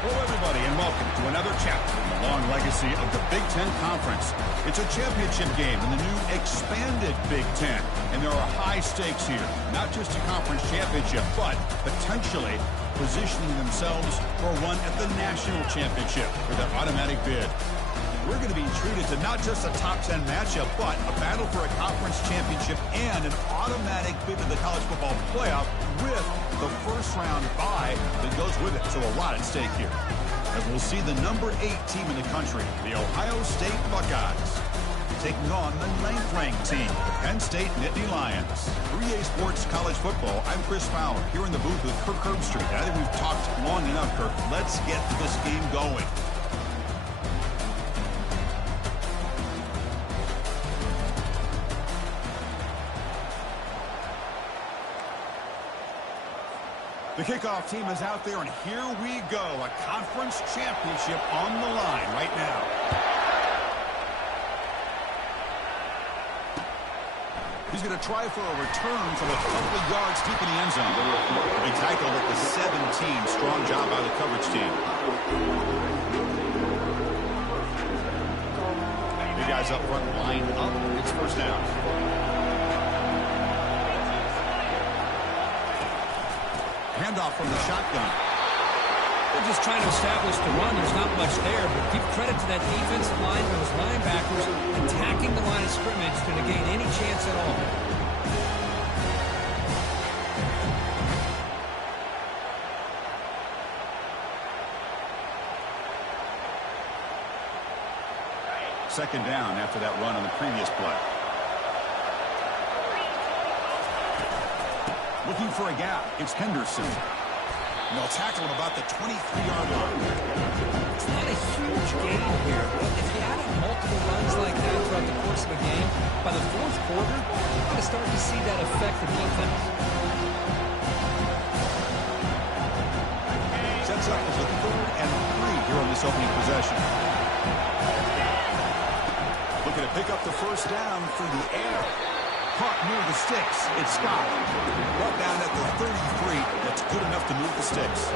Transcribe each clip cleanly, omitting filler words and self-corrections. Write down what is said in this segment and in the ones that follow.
Hello, everybody, and welcome to another chapter in the long legacy of the Big Ten Conference. It's a championship game in the new expanded Big Ten, and there are high stakes here. Not just a conference championship, but potentially positioning themselves for one at the national championship for their automatic bid. We're going to be treated to not just a top 10 matchup, but a battle for a conference championship and an automatic bid to the college football playoff with the first round bye that goes with it. So a lot at stake here. As we'll see the number 8 team in the country, the Ohio State Buckeyes, taking on the 9th-ranked team, the Penn State Nittany Lions. 3A Sports College Football, I'm Chris Fowler, here in the booth with Kirk Herbstreit. I think we've talked long enough, Kirk. Let's get this game going. The kickoff team is out there, and here we go. A conference championship on the line right now. He's going to try for a return from a couple of yards deep in the end zone. He tackled at the 17. Strong job by the coverage team. The guys up front line up. It's first down. Handoff from the shotgun. They're just trying to establish the run. There's not much there, but give credit to that defensive line, those linebackers attacking the line of scrimmage to negate any chance at all. Second down after that run on the previous play. Looking for a gap. It's Henderson. And they'll tackle him about the 23-yard line. It's not a huge gain here, but if you add up multiple runs like that throughout the course of a game, by the fourth quarter, you're going to start to see that affect the defense. Sets up as a 3rd and 3 here on this opening possession. Looking to pick up the first down through the air. Caught near the sticks. It's Scott. Brought down at the 33. That's good enough to move the sticks.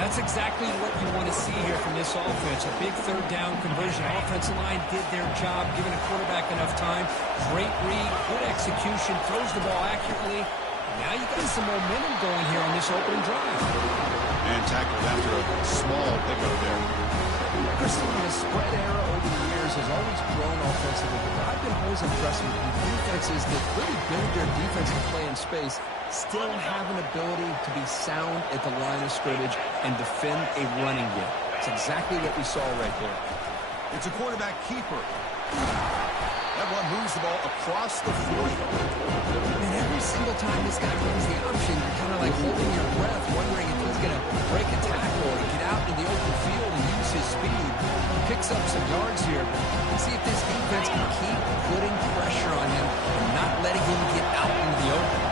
That's exactly what you want to see here from this offense. A big third down conversion. Offensive line did their job, giving a quarterback enough time. Great read, good execution, throws the ball accurately. Now you got some momentum going here on this opening drive. And tackled after a small pickup there. The spread era over the years has always grown offensively, but I've been always impressed with defenses that really build their defensive play in space, still have an ability to be sound at the line of scrimmage and defend a running game. It's exactly what we saw right there. It's a quarterback keeper. That one moves the ball across the 40. And every single time this guy runs the option, you're kind of like holding your breath, wondering if he's going to break a tackle or get out in the open field and use his speed. He picks up some yards here. Let's see if this defense can keep putting pressure on him and not letting him get out into the open.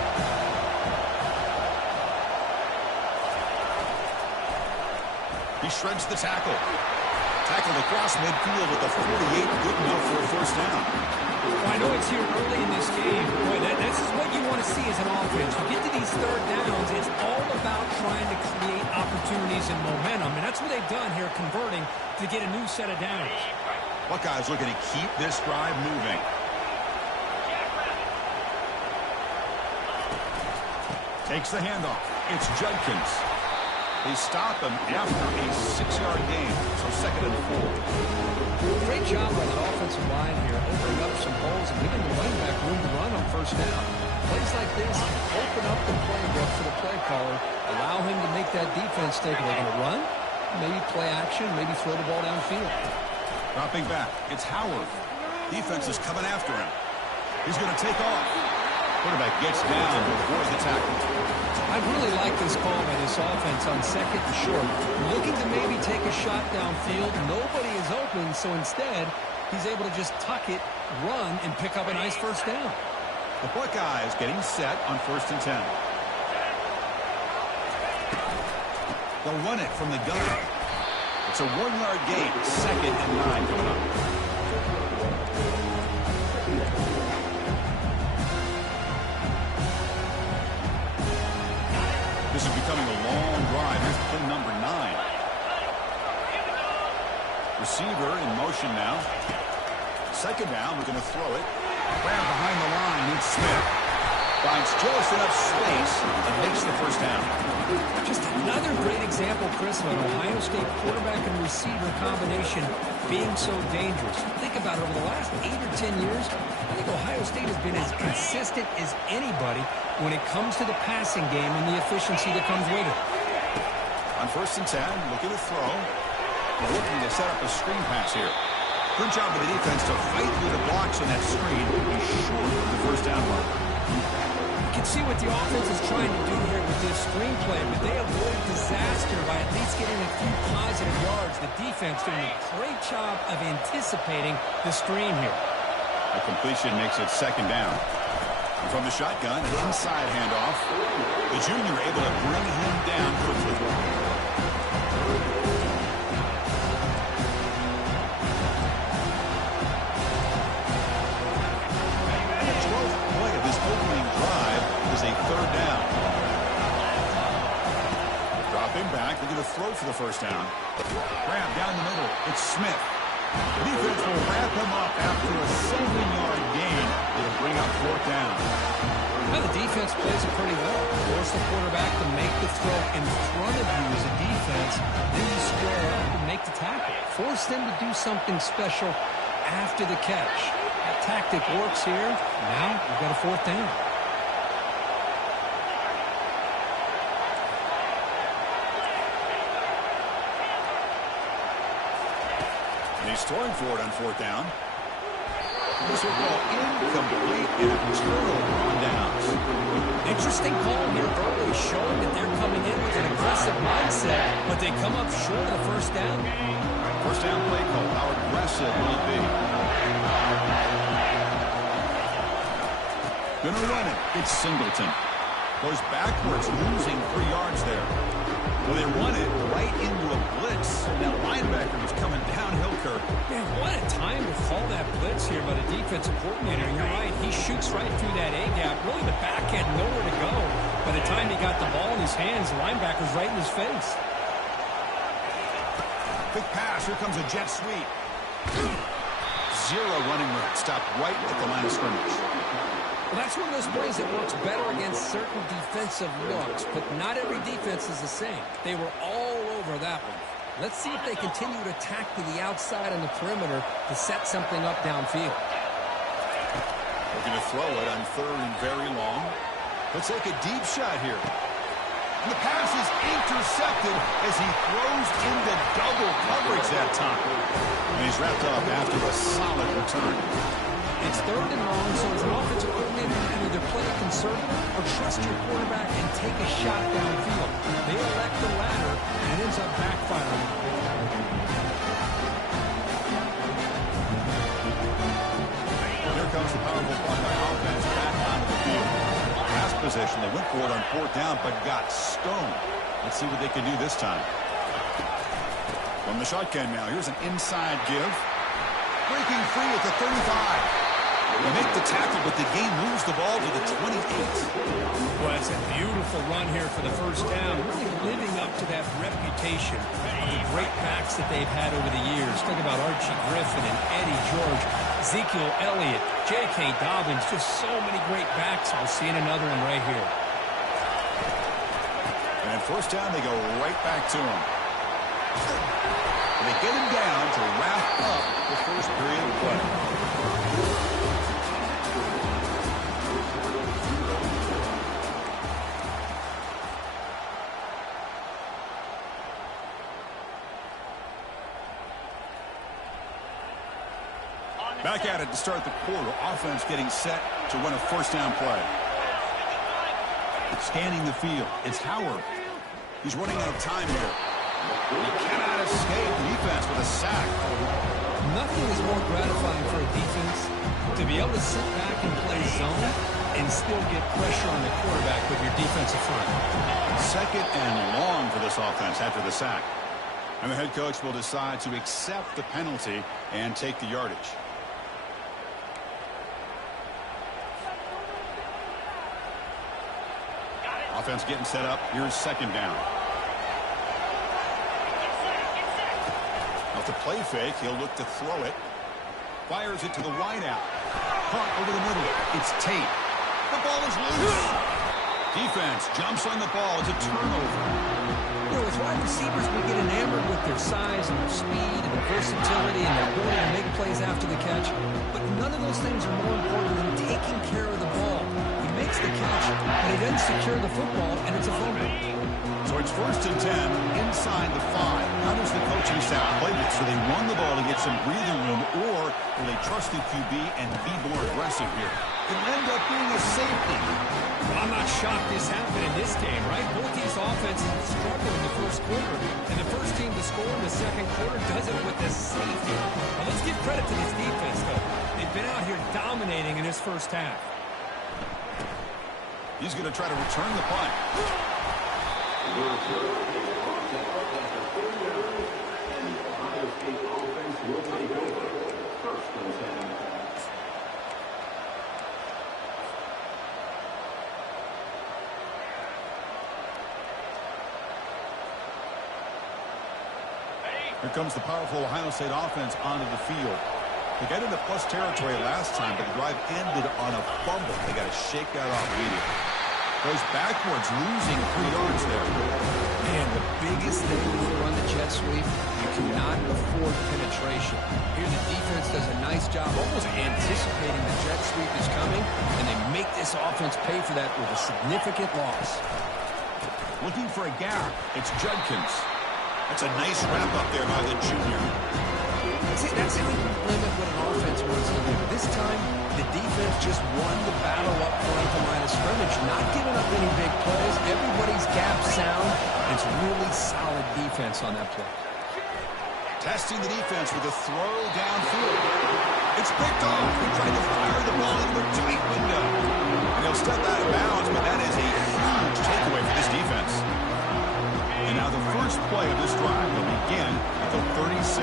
He shreds the tackle. Tackled across midfield at the 48. Good enough for a first down. Well, I know it's here early in this game. Boy, this is what you want to see as an offense. You get to these third downs, it's all about trying to create opportunities and momentum. And that's what they've done here, converting to get a new set of downs. Buckeyes looking to keep this drive moving. Takes the handoff. It's Judkins. They stop him after a 6-yard gain, so 2nd and 4. Great job by the offensive line here, opening up some holes and giving the running back room to run on first down. Plays like this open up the playbook for the play caller, allow him to make that defense think, are they going to run? Maybe play action, maybe throw the ball downfield. Dropping back, it's Howard. Defense is coming after him. He's going to take off. Quarterback gets down before the tackle. I really like this call by this offense on 2nd and short. Looking to maybe take a shot downfield. Nobody is open, so instead, he's able to just tuck it, run, and pick up a nice first down. The Buckeyes getting set on 1st and 10. They'll run it from the gun. It's a 1-yard gain. 2nd and 9 coming up. This is becoming a long drive. Here's play number 9. receiver in motion now. Second down, we're going to throw it. Grab behind the line, meets Smith. Finds just enough space and makes the first down. Just another great example, Chris, of an Ohio State quarterback and receiver combination being so dangerous. Think about it, over the last 8 or 10 years, I think Ohio State has been as consistent as anybody when it comes to the passing game and the efficiency that comes with it. On 1st and 10, looking to throw. They're looking to set up a screen pass here. Good job of the defense to fight through the blocks on that screen. He's short of the first down mark. You can see what the offense is trying to do here with this screenplay, but they avoid disaster by at least getting a few positive yards. The defense doing a great job of anticipating the screen here. A completion makes it second down. And from the shotgun, an inside handoff. The junior able to bring him down quickly. Third down. Dropping back, looking to throw for the first down. Grab down the middle. It's Smith. The defense will wrap him up after a 7-yard gain. It'll bring up 4th down. Now the defense plays it pretty well. Force the quarterback to make the throw in front of you as a defense. Then you square up and make the tackle. Force them to do something special after the catch. That tactic works here. Now we've got a 4th down. He's throwing for it on 4th down. This will go incomplete and a turnover on downs. Interesting call here early, showing that they're coming in with an aggressive mindset, but they come up short of the first down. First down play call. How aggressive will it be? Gonna run it. It's Singleton. Goes backwards, losing 3 yards there. Well, they run it right into a blitz. That linebacker was coming downhill, Kirk. Man, what a time to call that blitz here by the defensive coordinator. You're right. He shoots right through that A-gap. Really, the back had nowhere to go. By the time he got the ball in his hands, the linebacker's right in his face. Quick pass. Here comes a jet sweep. Zero running room. Stopped right at the line of scrimmage. Well, that's one of those plays that works better against certain defensive looks, but not every defense is the same. They were all over that one. Let's see if they continue to attack to the outside on the perimeter to set something up downfield. Looking to throw it on 3rd and very long. Let's take a deep shot here. And the pass is intercepted as he throws into double coverage that time. And he's wrapped up after a solid return. It's 3rd and long, so as an offensive coordinator, you can either play it conservative or trust your quarterback and take a shot downfield. They elect the latter, and it ends up backfiring. Here comes the powerful Buckeye offense back onto the field. Pass possession, they went for it on 4th down, but got stoned. Let's see what they can do this time. From the shotgun now, here's an inside give. Breaking free at the 35. They make the tackle, but the game moves the ball to the 28. Well, it's a beautiful run here for the first down, really living up to that reputation of the great backs that they've had over the years. Think about Archie Griffin and Eddie George, Ezekiel Elliott, J.K. Dobbins, just so many great backs. We're seeing another one right here. And first down, they go right back to him. They get him down to wrap up the first period of play. Back at it to start the quarter. Offense getting set to run a first down play. Scanning the field. It's Howard. He's running out of time here. He cannot escape defense with a sack. Nothing is more gratifying for a defense to be able to sit back and play zone and still get pressure on the quarterback with your defensive front. Second and long for this offense after the sack. And the head coach will decide to accept the penalty and take the yardage. Offense getting set up. Here's second down. A the play fake. He'll look to throw it. Fires it to the wideout. Caught over the middle. It's Tate. The ball is loose. Defense jumps on the ball. It's a turnover. You know, as wide receivers, we get enamored with their size and their speed and their versatility and their ability to make plays after the catch. But none of those things are more important than taking care of the ball. He makes the catch, but he doesn't secure the football, and it's a fumble. So it's 1st and 10 inside the 5. How does the coaching staff play this? So they run the ball to get some breathing room, or will they trust the QB and be more aggressive here? It'll end up being a safety. I'm not shocked this happened in this game, right? Both these offenses struggle in the first quarter, and the first team to score in the second quarter does it with a safety. Now, let's give credit to this defense, though. They've been out here dominating in this first half. He's going to try to return the punt. Here comes the powerful Ohio State offense onto the field. They got into plus territory last time, but the drive ended on a fumble. They got to shake that off immediately. Goes backwards, losing 3 yards there. And the biggest thing when you run the jet sweep, you cannot afford penetration. Here the defense does a nice job almost anticipating the jet sweep is coming, and they make this offense pay for that with a significant loss. Looking for a gap. It's Judkins. That's a nice wrap up there by the junior. See, that's how you limit what an offense wants to do. This time, the defense just won the battle up front at the line of scrimmage, not giving up any big plays. Everybody's gap sound. It's really solid defense on that play. Testing the defense with a throw downfield. It's picked off. He tried to fire the ball into a tight window. And he'll step out of bounds, but that is a huge takeaway for this defense. And now the first play of this drive will begin at the 36.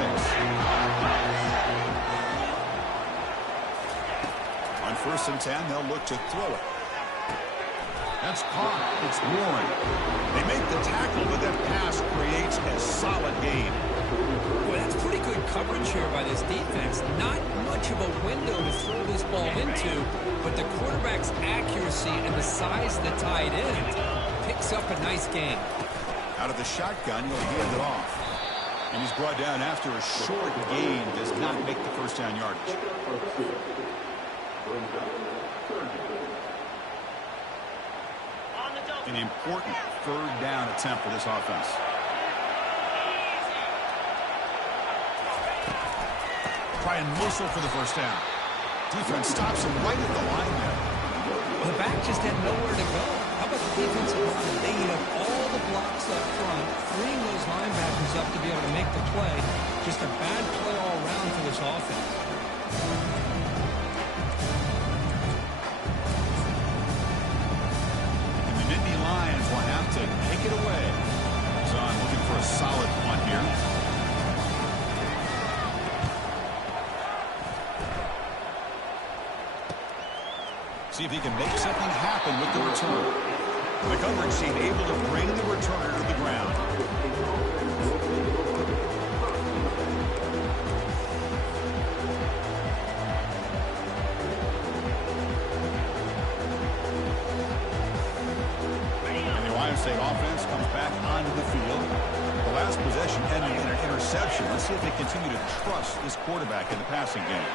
On 1st and 10, they'll look to throw it. That's caught. It's Warren. They make the tackle, but that pass creates a solid gain. Boy, that's pretty good coverage here by this defense. Not much of a window to throw this ball into, but the quarterback's accuracy and the size of the tight end picks up a nice gain. Out of the shotgun, he'll hand it off. And he's brought down after a short gain. Does not make the first down yardage. An important 3rd down attempt for this offense. Try and muscle for the first down. Defense stops him right at the line there. Well, the back just had nowhere to go. How about the defensive line? They eat up all the blocks up front, freeing those linebackers up to be able to make the play. Just a bad play all around for this offense. And the Nittany Lions will have to take it away. So I'm looking for a solid punt here. See if he can make something happen with the return. The coverage team able to bring the returner to the ground. And the Ohio State offense comes back onto the field. The last possession ending in an interception. Let's see if they continue to trust this quarterback in the passing game.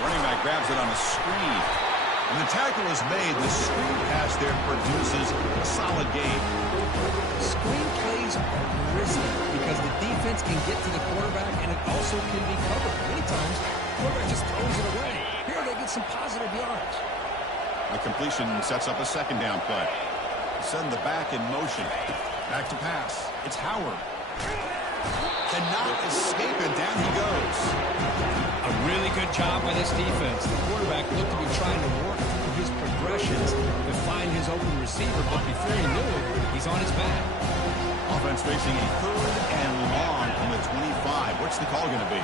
Running back grabs it on a screen. And the tackle is made. The screen pass there produces a solid gain. Screen plays are risky because the defense can get to the quarterback and it also can be covered. Many times, the quarterback just throws it away. Here they get some positive yards. A completion sets up a 2nd down play. Send the back in motion. Back to pass. It's Howard. Cannot escape it. Down he goes. A really good job by this defense. The quarterback looked to be trying to work through his progressions to find his open receiver, but before he knew it, he's on his back. Offense facing a 3rd and long from the 25. What's the call going to be?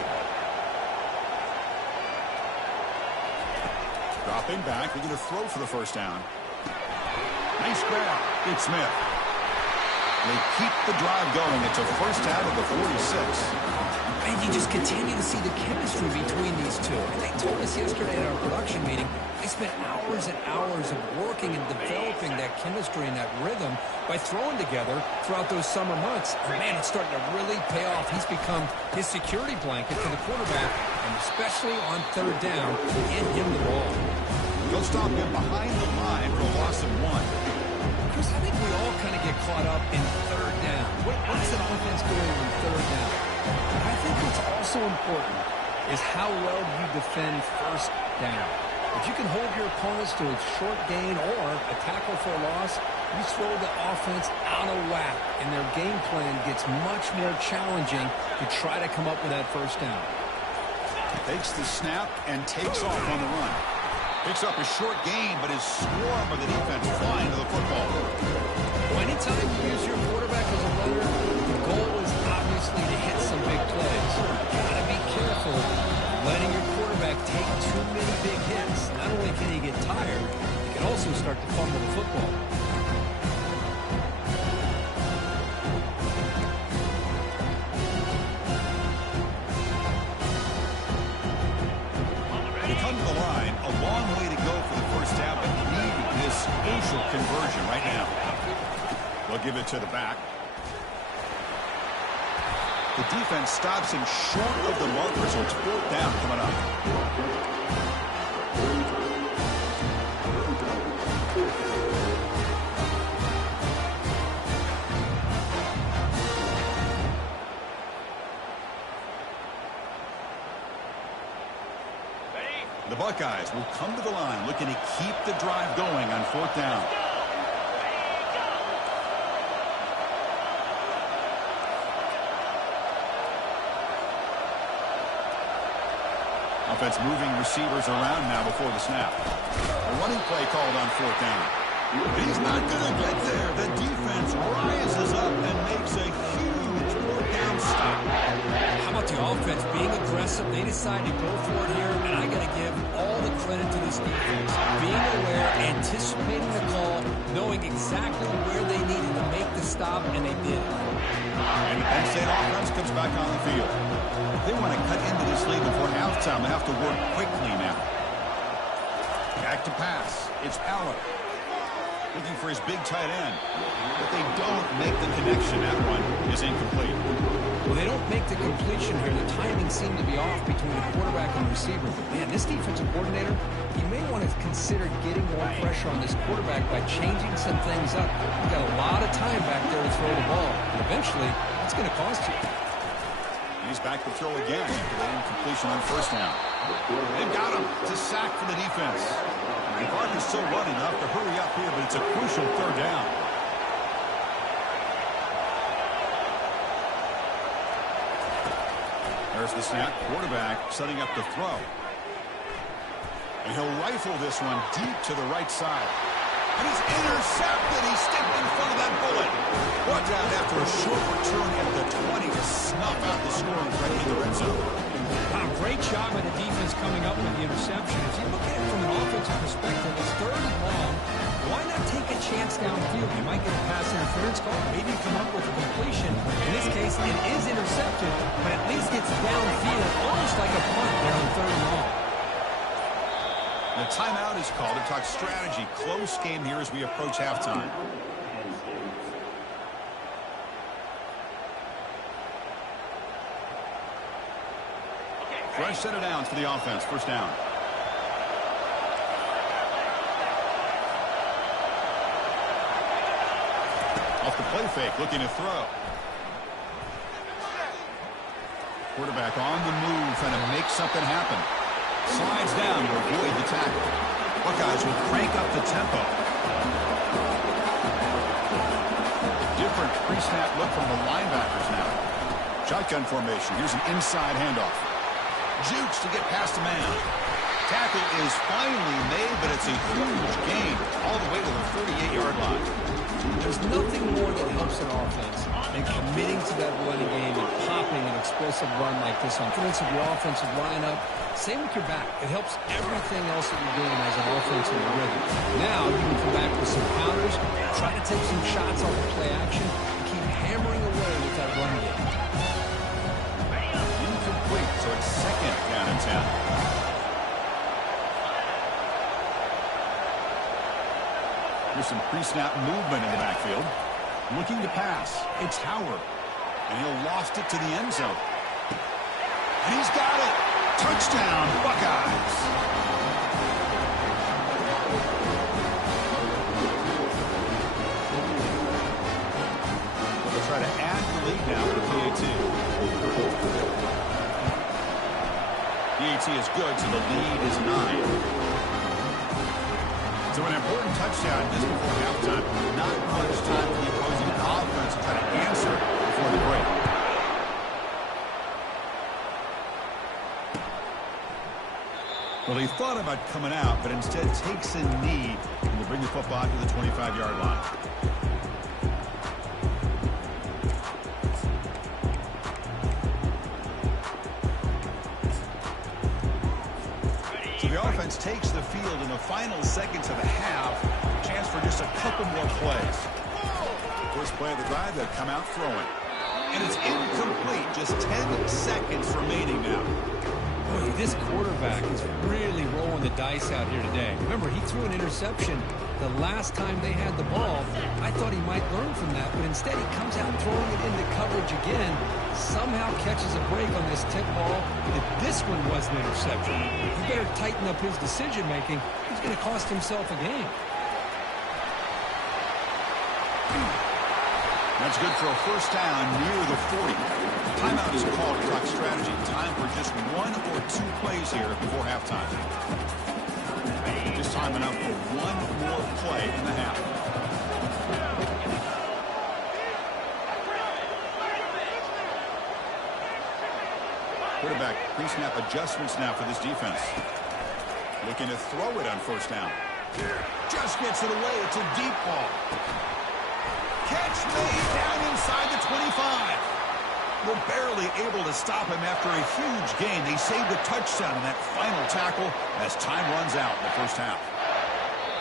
Dropping back. We're going to throw for the first down. Nice grab. It's Smith. They keep the drive going. It's a first down at the 46. And you just continue to see the chemistry between these two. And they told us yesterday at our production meeting, they spent hours and hours of working and developing that chemistry and that rhythm by throwing together throughout those summer months. And man, it's starting to really pay off. He's become his security blanket for the quarterback, and especially on third down, to get him the ball. They'll stop him behind the line for a loss of 1. Chris, I think we all kind of get caught up in third down. What's an offense doing on third down? I think what's also important is how well you defend first down. If you can hold your opponents to a short gain or a tackle for a loss, you throw the offense out of whack, and their game plan gets much more challenging to try to come up with that first down. Takes the snap and takes off on the run. Picks up a short gain, but is swarmed by the defense flying to the football. Well, anytime you use your quarterback as a runner, the goal is obviously to hit some big plays. You've got to be careful letting your quarterback take too many big hits. Not only can he get tired, he can also start to fumble the football. They come to the line, a long way to go for the first down, but need this crucial conversion right now. They'll give it to the back. The defense stops him short of the marker, so it's fourth down coming up. The Buckeyes will come to the line looking to keep the drive going on fourth down. Offense moving receivers around now before the snap. A running play called on fourth down. He's not going to get there. The defense rises up and makes a huge fourth down stop. How about the offense being aggressive? They decide to go for it here, and I got to give all the credit to this defense. Being aware, anticipating the call, knowing exactly where they needed to make the stop, and they did. And the Penn State offense comes back on the field. They want to cut into this lead before halftime. They have to work quickly now. Back to pass. It's Allen. Looking for his big tight end. But they don't make the connection. That one is incomplete. Well, they don't make the completion here. The timing seemed to be off between the quarterback and the receiver. But, man, this defensive coordinator, he may want to consider getting more pressure on this quarterback by changing some things up. You've got a lot of time back there to throw the ball. And eventually, it's going to cost you. He's back to throw again after that incompletion on first down. They've got him. It's a sack for the defense. The clock is still running. Enough to hurry up here, but it's a crucial third down. There's the snap. Quarterback setting up the throw. And he'll rifle this one deep to the right side. And he's intercepted. He stepped in front of that bullet. Brought down after a short return at the 20 to snuff out the scoring threat in the red zone. Wow, great job by the defense coming up with the interception. If you look at it from an offensive perspective, it's third and long. Why not take a chance downfield? You might get a pass interference call. Maybe you come up with a completion. In this case, it is intercepted, but at least it's downfield, almost like a punt there on third and long. The timeout is called to talk strategy. Close game here as we approach halftime. Fresh set of downs for the offense. First down. Off the play fake, looking to throw. Quarterback on the move, trying to make something happen. Slides down to avoid the tackle. Buckeyes will crank up the tempo. Different pre-snap look from the linebackers now. Shotgun formation. Here's an inside handoff. Jukes to get past a man. Tackle is finally made, but it's a huge gain all the way to the 38-yard line. There's nothing more that helps an offense than committing to that running game and popping an explosive run like this on defensive your offensive lineup. Same with your back. It helps everything else that you're doing as an offensive rhythm. Now you can come back with some counters, try to take some shots off the play action, and keep 10. Here's some pre-snap movement in the backfield. Looking to pass. It's Howard. And he'll lost it to the end zone. And he's got it. Touchdown, Buckeyes. They'll try to add the lead now with the PAT. PAT is good, so the lead is 9. So an important touchdown just before halftime. Not much time for the opposing offense to try to answer before the break. Well, he thought about coming out, but instead takes a knee to bring the football to the 25-yard line. So the offense takes the field in the final seconds of the half. Chance for just a couple more plays. First play of the drive, they'll come out throwing. And it's incomplete. Just 10 seconds remaining now. Boy, this quarterback is really rolling the dice out here today. Remember, he threw an interception the last time they had the ball. I thought he might learn from that, but instead he comes out throwing it into coverage again. Somehow catches a break on this tip ball. If this one was an interception, he better tighten up his decision-making. He's going to cost himself a game. That's good for a first down near the 40. Timeout is called to talk strategy. Time for just 1 or 2 plays here before halftime. Just time enough for 1 more play in the half. Quarterback pre-snap adjustments now for this defense. Looking to throw it on first down. Just gets it away. It's a deep ball. Catch made down inside the 25. We're barely able to stop him after a huge gain. They saved a touchdown in that final tackle as time runs out in the first half.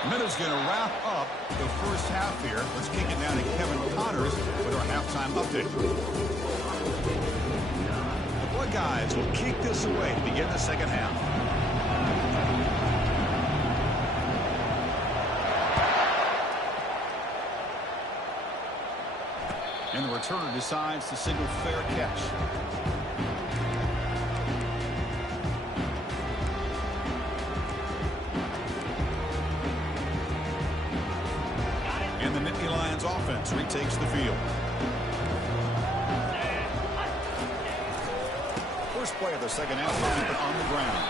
Minutes going to wrap up the first half here. Let's kick it down to Kevin Connors with our halftime update. The Buckeyes will kick this away to begin the second half. And the returner decides to signal fair catch. And the Nittany Lions offense retakes the field. First play of the second half will keep it on the ground.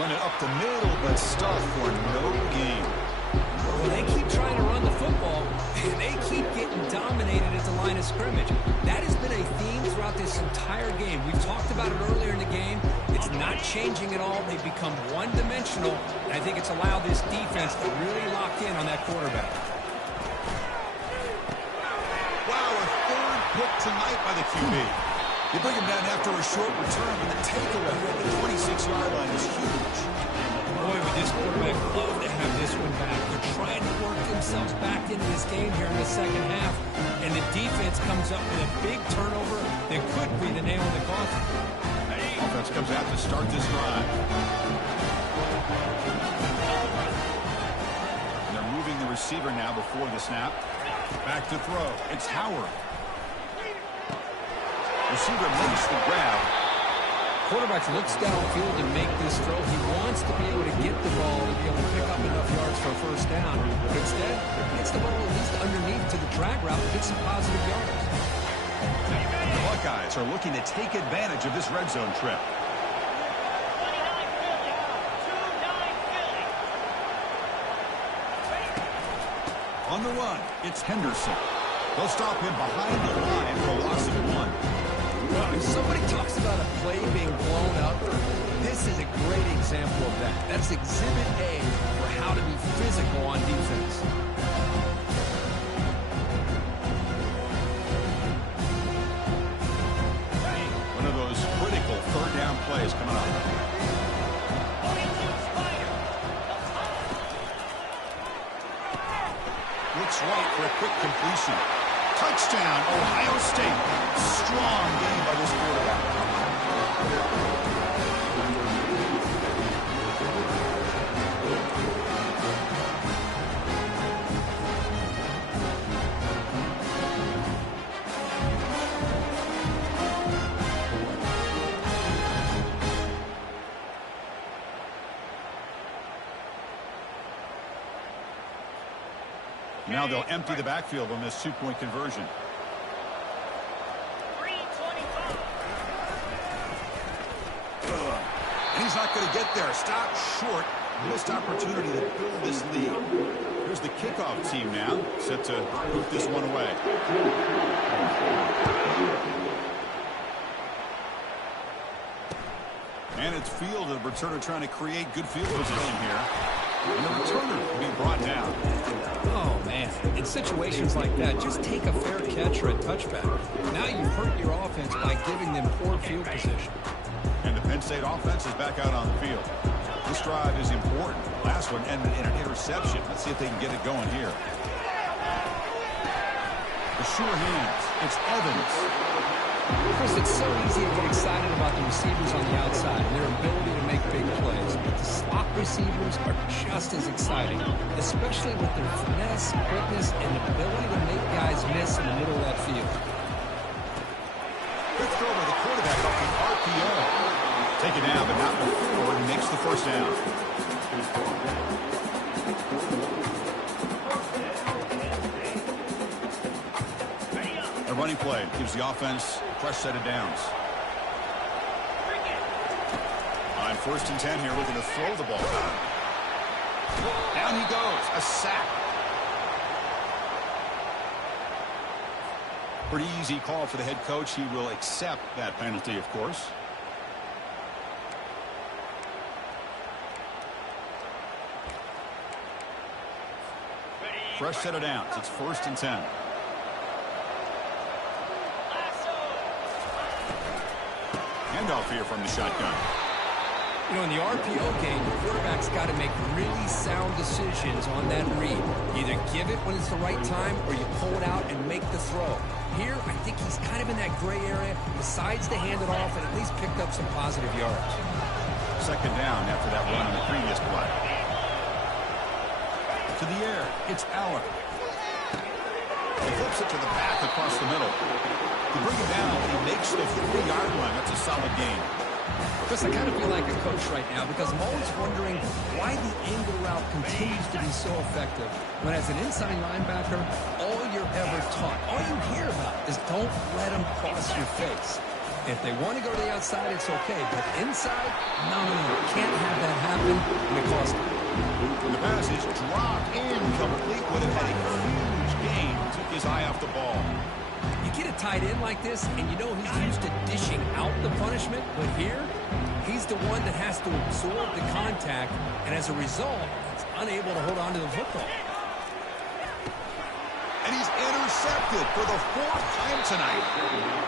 Run it up the middle, but stuffed for no gain. Well, they keep trying to run the football, and they keep getting dominated at the line of scrimmage. That has been a theme throughout this entire game. We've talked about it earlier in the game. It's not changing at all. They've become one-dimensional, and I think it's allowed this defense to really lock in on that quarterback. Wow, a third pick tonight by the QB. They bring him down after a short return, but the takeaway at the 26-yard line is huge. Boy, would this quarterback love to have this one back. They're trying to work themselves back into this game here in the second half, and the defense comes up with a big turnover that could be the nail in the coffin. Offense comes out to start this drive. And they're moving the receiver now before the snap. Back to throw. It's Howard. Receiver makes the grab. Quarterback looks downfield to make this throw. He wants to be able to get the ball to be able to pick up enough yards for a first down. But instead, gets the ball at least underneath to the drag route and gets some positive yards. The Buckeyes are looking to take advantage of this red zone trip. On the run, it's Henderson. They'll stop him behind the line for a loss of 1. Well, somebody talks about a play being blown up. This is a great example of that. That's Exhibit A for how to be physical on defense. One of those critical third down plays coming up. Looks right for a quick completion. Touchdown, Ohio State. Strong game by this quarterback. Now they'll empty the backfield on this two-point conversion. And he's not going to get there. Stop short. Missed opportunity to build this lead. Here's the kickoff team now, set to put this one away. And it's field, the returner trying to create good field position here. And the returner being brought down. Oh, man. In situations like that, just take a fair catch or a touchback. Now you've hurt your offense by giving them poor field position. And the Penn State offense is back out on the field. This drive is important. Last one ended in an interception. Let's see if they can get it going here. The sure hands. It's Evans. Chris, it's so easy to get excited about the receivers on the outside and their ability to make big plays. But the slot receivers are just as exciting, especially with their finesse, quickness, and ability to make guys miss in the middle of that field. Quick throw by the quarterback off the RPO. Taken down, but not before he makes the first down. A running play gives the offense a fresh set of downs. On 1st and 10 here, looking to throw the ball. Down he goes. A sack. Pretty easy call for the head coach. He will accept that penalty, of course. Fresh set of downs. It's 1st and 10. Handoff here from the shotgun. You know, in the RPO game, the quarterback's got to make really sound decisions on that read. Either give it when it's the right time or you pull it out and make the throw. Here, I think he's kind of in that gray area, decides to hand it off and at least picked up some positive yards. 2nd down after that run on the previous play. To the air, it's Allen. He flips it to the back across the middle. To bring it down, he makes the 3-yard line. That's a solid gain. Chris, I kind of feel like a coach right now because I'm always wondering why the angle route continues to be so effective when as an inside linebacker, all you're ever taught, all you hear about is don't let them cross your face. If they want to go to the outside, it's okay. But inside, no. Can't have that happen, and it costs them. The pass is dropped incomplete. Would have had a huge gain. Took his eye off the ball. You get a tight end like this, and you know he's used to dishing out the punishment, but here, he's the one that has to absorb the contact, and as a result, he's unable to hold on to the football. And he's intercepted for the 4th time tonight.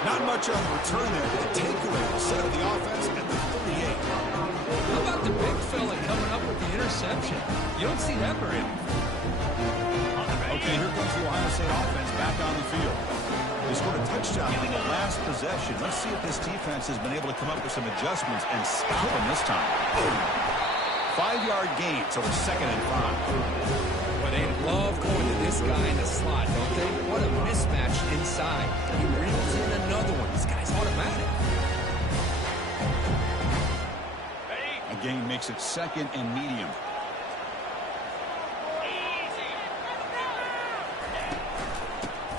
Not much on the return there, but the takeaway will set up the offense at the 38. How about the big fella coming up with the interception? You don't see that very often. Okay, here comes the Ohio State offense back on the field. They scored a touchdown on the last possession. Let's see if this defense has been able to come up with some adjustments and stop them this time. 5-yard gain, so it's 2nd and 5. Well, they love going to this guy in the slot, don't they? What a mismatch inside. He reels in another one. This guy's automatic. A gain makes it 2nd and medium.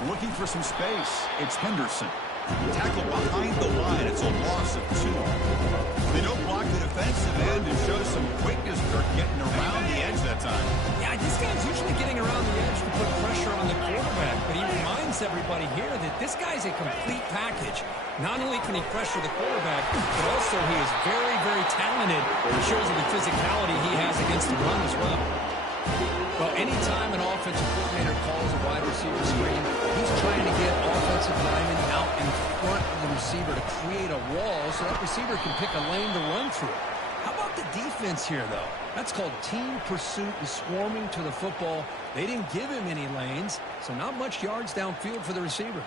Looking for some space. It's Henderson. Tackled behind the line. It's a loss of 2. They don't block the defensive end and show some quickness. They're getting around the edge that time. Yeah, this guy's usually getting around the edge to put pressure on the quarterback, but he reminds everybody here that this guy's a complete package. Not only can he pressure the quarterback, but also he is very, very talented. He shows the physicality he has against the run as well. Well, anytime an offensive coordinator calls a wide receiver screen, he's trying to get offensive linemen out in front of the receiver to create a wall so that receiver can pick a lane to run through. How about the defense here, though? That's called team pursuit and swarming to the football. They didn't give him any lanes, so not much yards downfield for the receiver.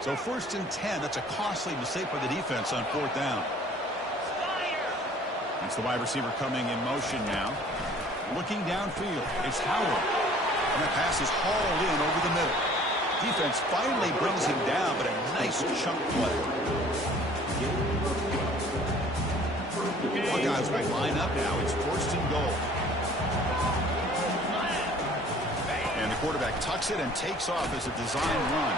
So 1st and 10, that's a costly mistake by the defense on 4th down. That's the wide receiver coming in motion now. Looking downfield, it's Howard. And that pass is hauled in over the middle. Defense finally brings him down, but a nice chunk play. Buckeyes as we line up now. It's first and goal. And the quarterback tucks it and takes off as a design run.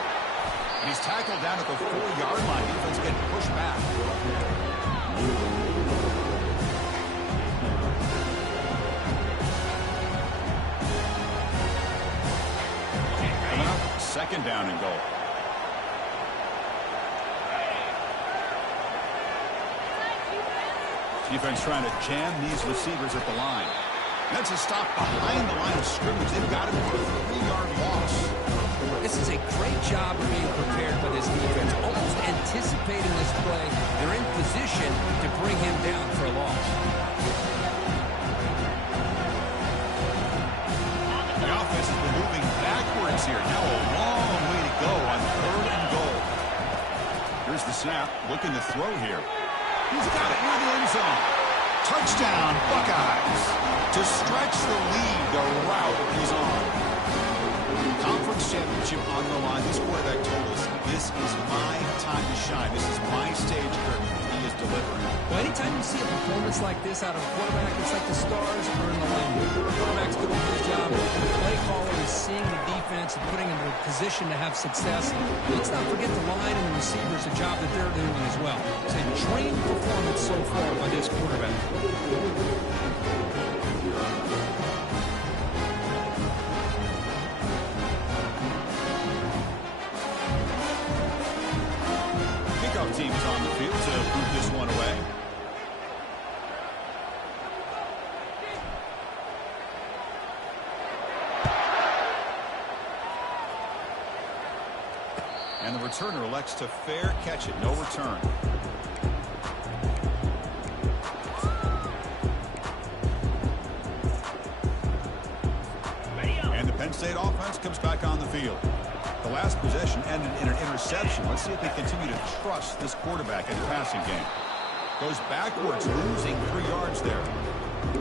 And he's tackled down at the 4-yard line. Defense getting pushed back. Coming up, second down and goal. Defense trying to jam these receivers at the line. That's a stop behind the line of scrimmage. They've got him for a 3-yard loss. This is a great job of being prepared by this defense. Almost anticipating this play. They're in position to bring him down for a loss. The offense has been moving backwards here. Now a long way to go on third and goal. Here's the snap. Looking to throw here. He's got it near the end zone. Touchdown, Buckeyes. To stretch the lead, the route is on. Conference championship on the line. This quarterback told us, this is my time to shine. This is my stage curtain. He is delivering. Well, anytime you see a performance like this out of a quarterback, it's like the stars are in alignment. The quarterback's doing his job. The play caller is seeing the defense and putting him in a position to have success. Let's not forget the line and the receivers, the job that they're doing as well. It's a trained performance so far by this quarterback. Team is on the field to move this one away. And the returner elects to fair catch it. No return. And the Penn State offense comes back on the field. The last possession ended in an interception. Let's see if they continue to trust this quarterback in the passing game. Goes backwards, losing 3 yards there.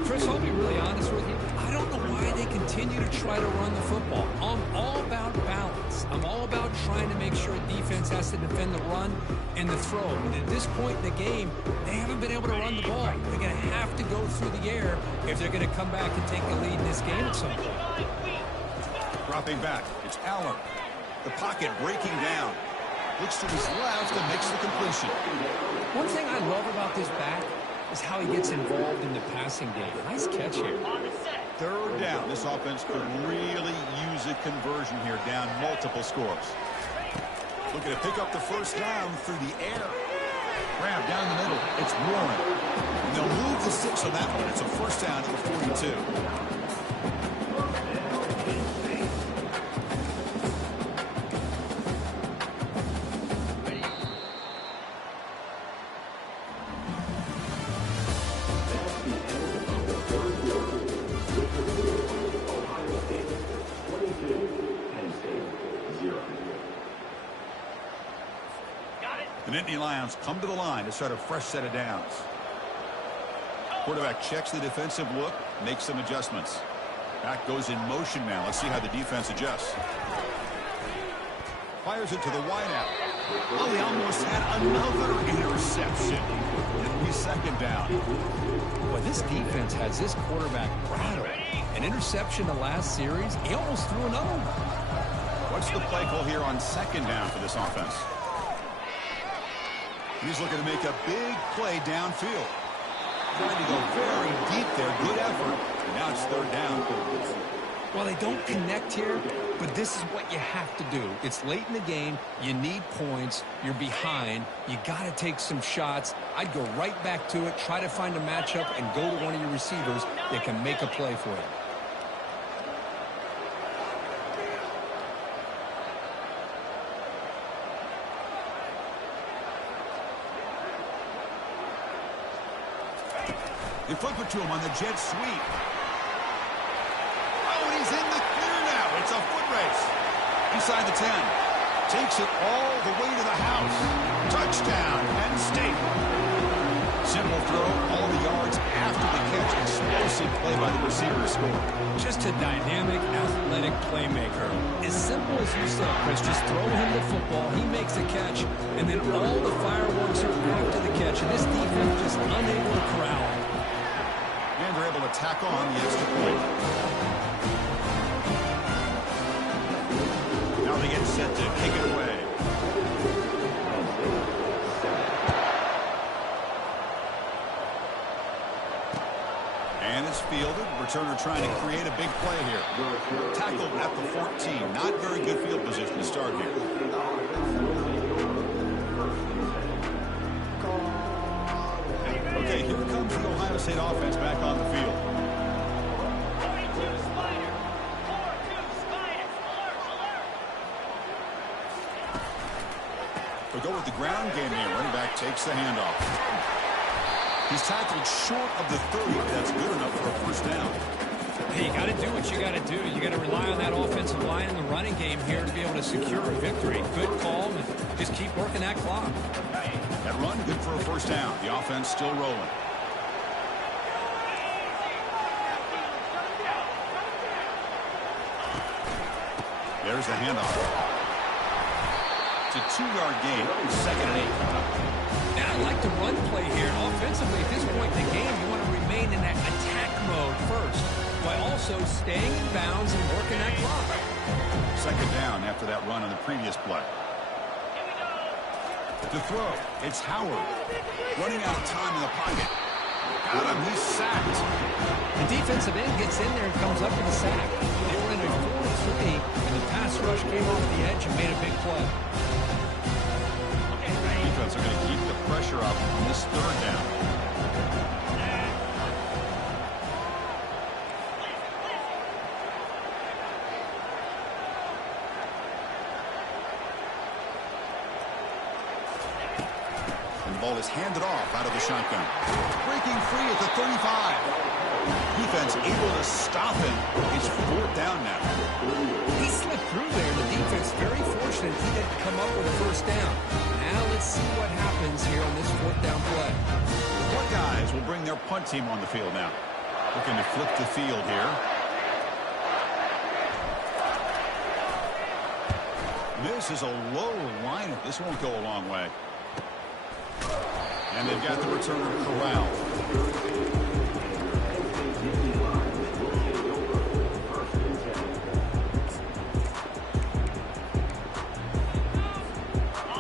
Chris, I'll be really honest with you. I don't know why they continue to try to run the football. I'm all about balance. I'm all about trying to make sure defense has to defend the run and the throw. And at this point in the game, they haven't been able to run the ball. They're going to have to go through the air if they're going to come back and take the lead in this game at some point. Dropping back, it's Allen. The pocket breaking down. Looks to his left and makes the completion. One thing I love about this back is how he gets involved in the passing game. Nice catch here. Third down. This offense could really use a conversion here, down multiple scores. Looking to pick up the first down through the air. Grab down the middle. It's Warren. And they'll move the 6 on that one. It's a first down to the 42. The Nittany Lions come to the line to start a fresh set of downs. Quarterback checks the defensive look, makes some adjustments. Back goes in motion now. Let's see how the defense adjusts. Fires it to the wideout. Oh, he almost had another interception. It'll be second down. Boy, this defense has this quarterback rattled. An interception the last series. He almost threw another one. What's the play call here on second down for this offense? He's looking to make a big play downfield. Trying to go very deep there. Good effort. And now it's third down. Well, they don't connect here, but this is what you have to do. It's late in the game. You need points. You're behind. You got to take some shots. I'd go right back to it, try to find a matchup, and go to one of your receivers that can make a play for you. They flip it to him on the jet sweep. Oh, and he's in the clear now. It's a foot race. Inside the 10. Takes it all the way to the house. Touchdown, Penn State. Simple throw, all the yards after the catch. Explosive play by the receiver to score. Just a dynamic, athletic playmaker. As simple as you said, Chris, just throw him the football, he makes a catch, and then all the fireworks are after the catch, and this defense just unable to corral him. they're able to tack on the extra point. Now they get set to kick it away. And it's fielded. Returner trying to create a big play here. Tackled at the 14. Not very good field position to start here. Okay, here comes the Ohio State offense back on the field. 42 Spider. 4-2 Spiders. Alert. They'll go with the ground game here. Running back takes the handoff. He's tackled short of the 30. That's good enough for a first down. Hey, you got to do what you got to do. You got to rely on that offensive line in the running game here to be able to secure a victory. Good call, and just keep working that clock. That run, good for a first down. The offense still rolling. There's the handoff. It's a 2-yard gain. 2nd and 8. And I like the run play here. Offensively, at this point in the game, you want to remain in that attack mode first, while also staying in bounds and working that clock. 2nd down after that run on the previous play. To throw, it's Howard. Running out of time in the pocket. Got him, he's sacked. The defensive end gets in there and comes up with a sack. They were in a 4-3, and the pass rush came off the edge and made a big play. Defense are going to keep the pressure up on this 3rd down. And the ball is handed off out of the shotgun. Breaking free at the 35. Defense able to stop him. It's 4th down now. He slipped through there. The defense very fortunate he didn't come up with a first down. Now let's see what happens here on this 4th down play. The punt guys will bring their punt team on the field now. Looking to flip the field here. This is a low lineup. This won't go a long way. And they've got the returner corralled.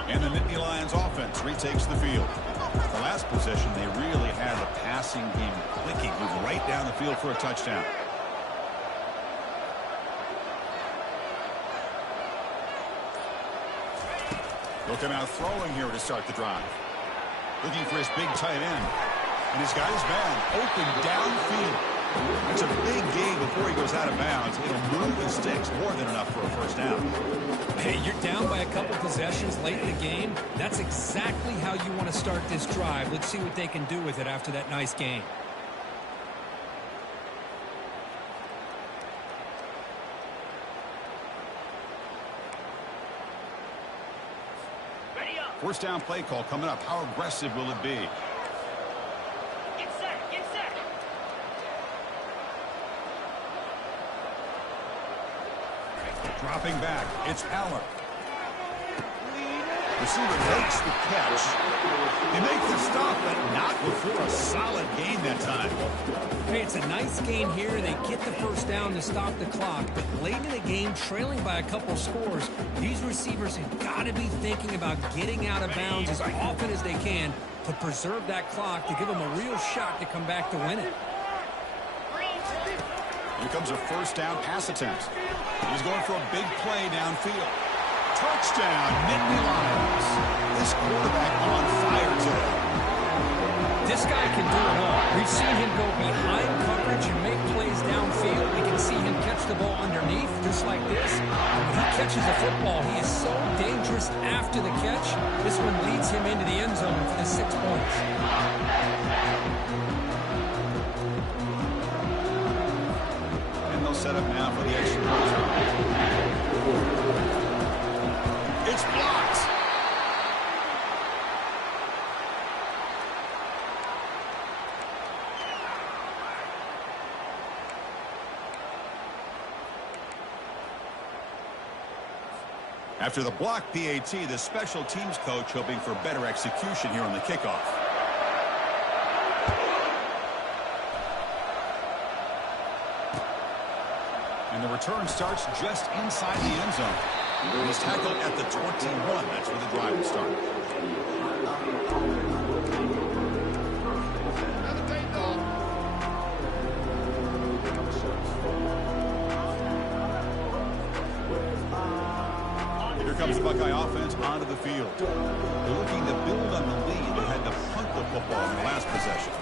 And the Nittany Lions offense retakes the field. The last possession, they really had the passing game clicking. Moved right down the field for a touchdown. Looking out throwing here to start the drive. Looking for his big tight end. And he's got his man open downfield. It's a big gain before he goes out of bounds. It'll move the sticks more than enough for a first down. Hey, you're down by a couple possessions late in the game. That's exactly how you want to start this drive. Let's see what they can do with it after that nice game. First down play call coming up. How aggressive will it be? Get set. Dropping back. It's Allen. Receiver makes the catch. They make the stop, but not before a solid gain that time. Hey, it's a nice gain here. They get the first down to stop the clock, but late in the game, trailing by a couple scores, these receivers have got to be thinking about getting out of bounds as often as they can to preserve that clock, to give them a real shot to come back to win it. Here comes a first down pass attempt. He's going for a big play downfield. Touchdown, Nittany Lions. This quarterback on fire today. This guy can do it all. We've seen him go behind coverage and make plays downfield. We can see him catch the ball underneath, just like this. When he catches a football, he is so dangerous after the catch. This one leads him into the end zone for the 6 points. And they'll set up now for the extra point. It's blocked. After the block PAT, the special teams coach hoping for better execution here on the kickoff. And the return starts just inside the end zone. He's tackled at the 21. That's where the drive will start. Here comes the Buckeye offense onto the field. They're looking to build on the lead. They had to punt the football in the last possession.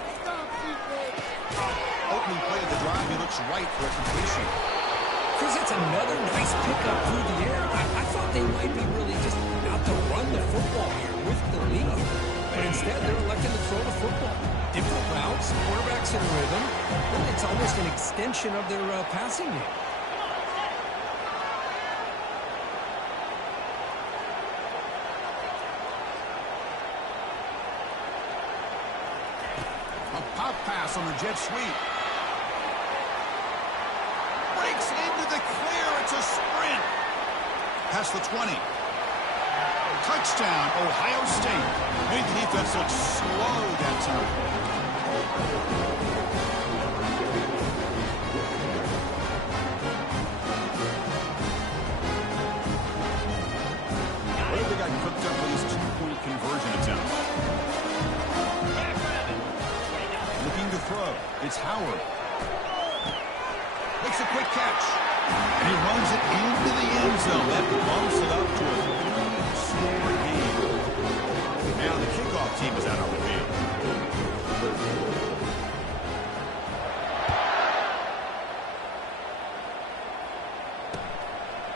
Opening play of the drive, he looks right for a completion. Chris, that's another nice pickup through the air. I thought they might be really just out to run the football here with the lead. But instead, they're electing to throw the football. Different routes, quarterbacks in rhythm. Really, it's almost an extension of their passing game. A pop pass on the jet sweep. Breaks into the clear. It's a sprint. Past the 20. Touchdown, Ohio State. Made the defense look slow that time. Well, they got cooked up with his two-point conversion attempt. Looking to throw. It's Howard. Makes a quick catch. And he runs it into the end zone. That bumps it up to a 3-score game. Now the kickoff team is out on the field.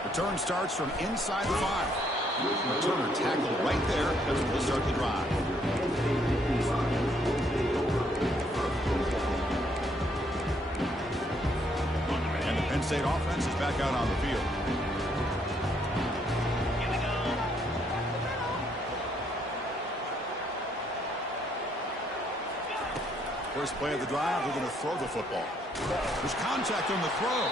Return starts from inside the 5. Returner tackled right there. That's where they'll start the drive. Penn State offense is back out on the field. Here we go. First play of the drive, they're going to throw the football. There's contact on the throw.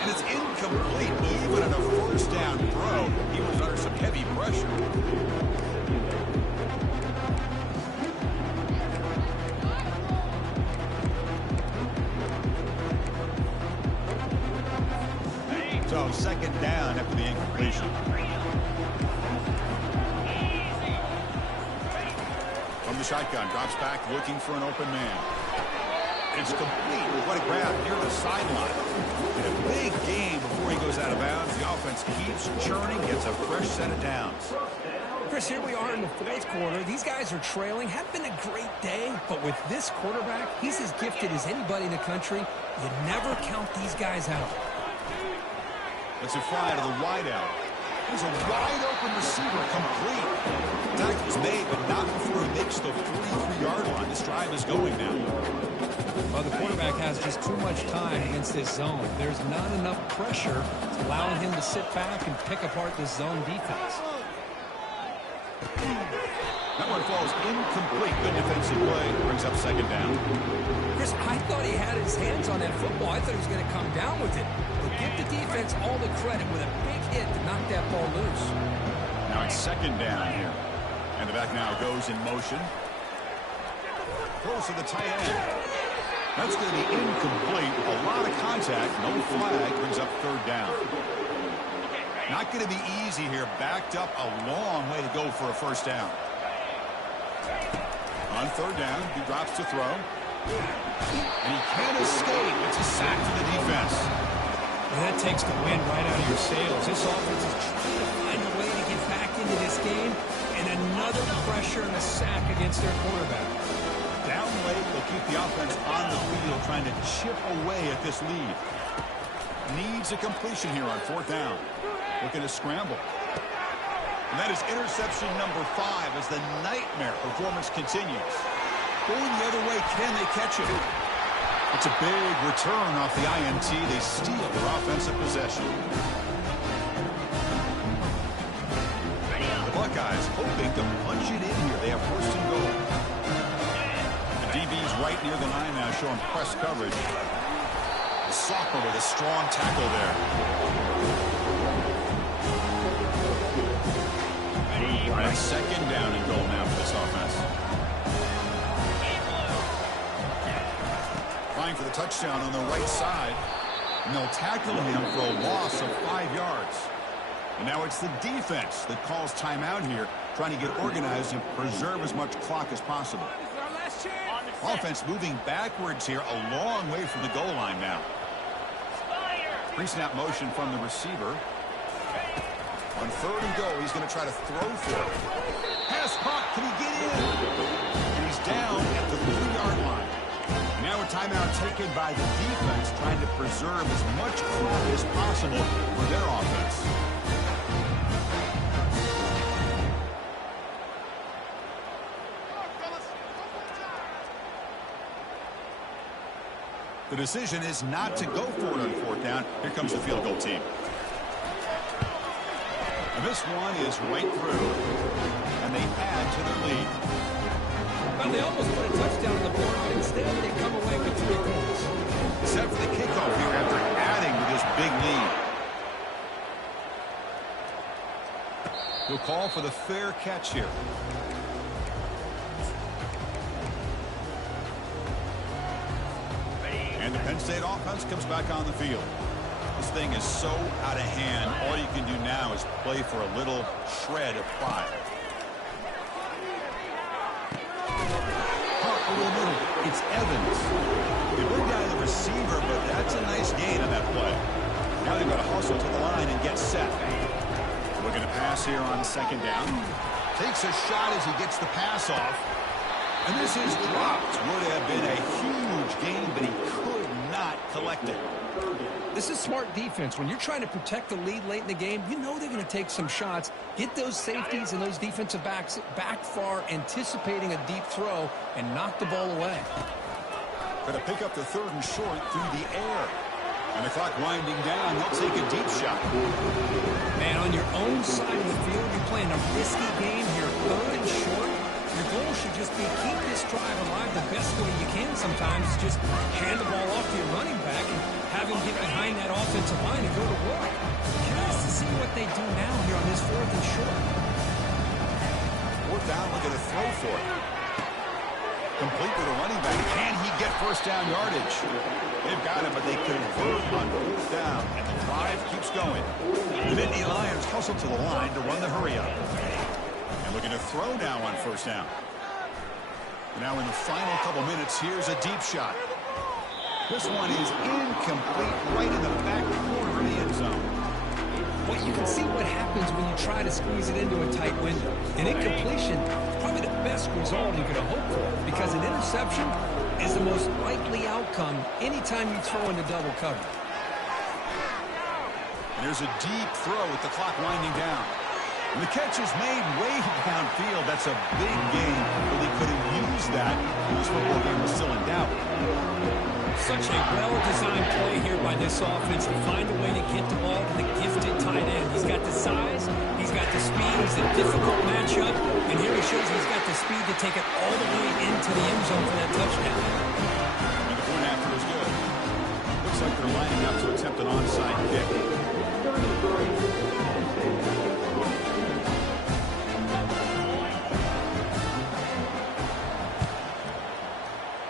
And it's incomplete. Even in a first down throw, he was under some heavy pressure. So second down after the incompletion. From the shotgun, drops back looking for an open man. It's complete. What a grab near the sideline. In a big game before he goes out of bounds, the offense keeps churning, gets a fresh set of downs. Chris, here we are in the fourth quarter. These guys are trailing. Had been a great day, but with this quarterback, he's as gifted as anybody in the country. You never count these guys out. It's a fly to the wideout. There's a wide-open receiver, complete. Tackle's made, but not before he makes the 43-yard line. This drive is going now. Well, the quarterback has just too much time against this zone. There's not enough pressure allowing him to sit back and pick apart this zone defense. That one falls incomplete. Good defensive play. Brings up second down. Chris, I thought he had his hands on that football. I thought he was going to come down with it. But give the defense all the credit with a big hit to knock that ball loose. Now it's second down here. And the back now goes in motion. Throws to the tight end. That's going to be incomplete. A lot of contact. No flag. Brings up third down. Not going to be easy here. Backed up a long way to go for a first down. On third down, he drops to throw. And he can't escape. It's a sack to the defense. And that takes the wind right out of your sails. This offense is trying to find a way to get back into this game. And another pressure and a sack against their quarterback. Down late, they'll keep the offense on the field, trying to chip away at this lead. Needs a completion here on fourth down. Looking to scramble. And that is interception number 5 as the nightmare performance continues. Going the other way, can they catch it? It's a big return off the INT. They steal their offensive possession. The Buckeyes hoping to punch it in here. They have first and goal. The DB's right near the line now, showing press coverage. The sophomore with a strong tackle there. And second down and goal now for this offense. Trying for the touchdown on the right side. And they'll tackle him for a loss of 5 yards. And now it's the defense that calls timeout here, trying to get organized and preserve as much clock as possible. Offense moving backwards here, a long way from the goal line now. Pre-snap motion from the receiver. On 3rd and goal, he's going to try to throw for it. Pass caught. Can he get in? And he's down at the 3-yard line. Now a timeout taken by the defense, trying to preserve as much clock as possible for their offense. The decision is not to go for it on 4th down. Here comes the field goal team. And this one is right through, and they add to their lead. Well, they almost put a touchdown on the board, but instead they come away with 3 points. Set for the kickoff here after adding to this big lead. He'll call for the fair catch here. And the Penn State offense comes back on the field. This thing is so out of hand, all you can do now is play for a little shred of pride. Caught over the middle. It's Evans. They bring down the receiver, but that's a nice gain on that play. Now they've got to hustle to the line and get set. Looking to pass here on 2nd down. Takes a shot as he gets the pass off. And this is dropped. Would have been a huge gain, but he could not collect it. This is smart defense. When you're trying to protect the lead late in the game, you know they're going to take some shots, get those safeties and those defensive backs back far, anticipating a deep throw, and knock the ball away. Going to pick up the 3rd and short through the air. And the clock winding down, they'll take a deep shot. Man, on your own side of the field, you're playing a risky game here, 3rd and short. Your goal should just be keep this drive alive the best way you can sometimes. Just hand the ball off to your running back and have him get behind that offensive line and go to work. Curious to see what they do now here on this 4th and short. 4th down, looking to throw for it. Complete with a running back. Can he get 1st down yardage? They've got it, but they convert on 4th down, and the drive keeps going. The Nittany Lions hustle to the line to run the hurry up. And looking to throw now on 1st down. Now in the final couple minutes, here's a deep shot. This one is incomplete, right in the back corner of the end zone. Well, you can see what happens when you try to squeeze it into a tight window. An incompletion is probably the best result you could have hoped for, because an interception is the most likely outcome anytime you throw into double cover. And there's a deep throw with the clock winding down. And the catch is made way downfield. That's a big gain. Really couldn't use that. This football game was still in doubt. Such a well-designed play here by this offense to find a way to get the ball to the gifted tight end. He's got the size, he's got the speed, he's a difficult matchup, and here he shows he's got the speed to take it all the way into the end zone for that touchdown. And the point after is good. Looks like they're lining up to attempt an onside kick.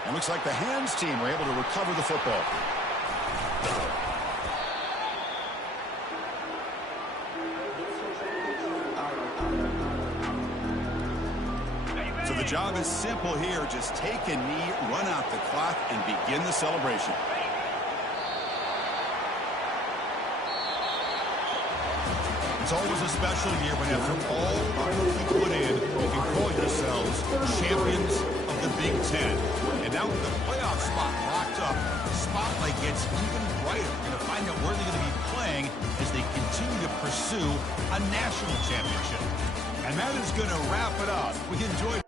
And looks like the hands team were able to recover the football. So the job is simple here. Just take a knee, run out the clock, and begin the celebration. It's always a special year when after all the work you put in, you can call yourselves champions of the Big Ten. And now with the playoff spot locked up, the spotlight gets even brighter. We're going to find out where they're going to be playing as they continue to pursue a national championship. And that is going to wrap it up. We enjoyed